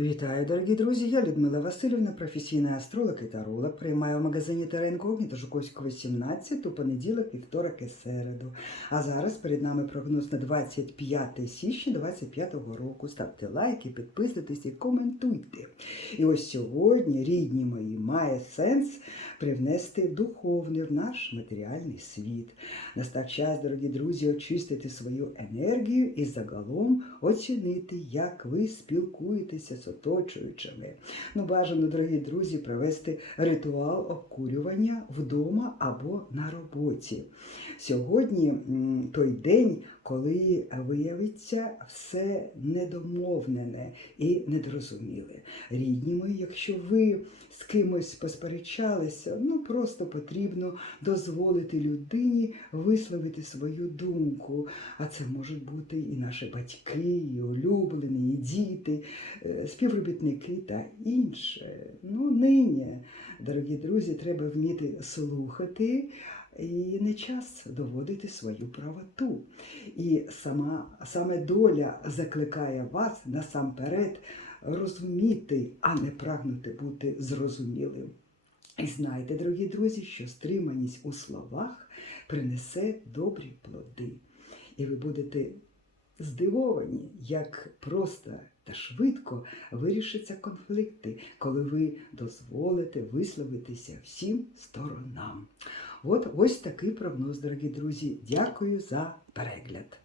Вітаю, дорогі друзі! Я Людмила Васильівна, професійний астролог і таролог. Приймаю в магазині Терра Інкогніто Жуковського 17 у понеділок, вівторок і середу. А зараз перед нами прогноз на 25 січня 25 року. Ставте лайки, підписуйтесь і коментуйте. І ось сьогодні, рідні мої, має сенс привнести духовне в наш матеріальний світ. Настав час, дорогі друзі, очистити свою енергію і загалом оцінити, як ви спілкуєтеся з оточуючими. Ну, бажано, дорогі друзі, провести ритуал обкурювання вдома або на роботі. Сьогодні той день, коли виявиться все недомовнене і недорозуміле. Рідні мої, якщо ви з кимось посперечалися, ну просто потрібно дозволити людині висловити свою думку. А це можуть бути і наші батьки, і улюблені, і діти, е, співробітники та інше. Ну, нині, дорогі друзі, треба вміти слухати. І не час доводити свою правоту. І сама, саме доля закликає вас насамперед розуміти, а не прагнути бути зрозумілим. І знайте, дорогі друзі, що стриманість у словах принесе добрі плоди. І ви будете здивовані, як просто та швидко вирішаться конфлікти, коли ви дозволите висловитися всім сторонам. От ось такий прогноз, дорогі друзі. Дякую за перегляд.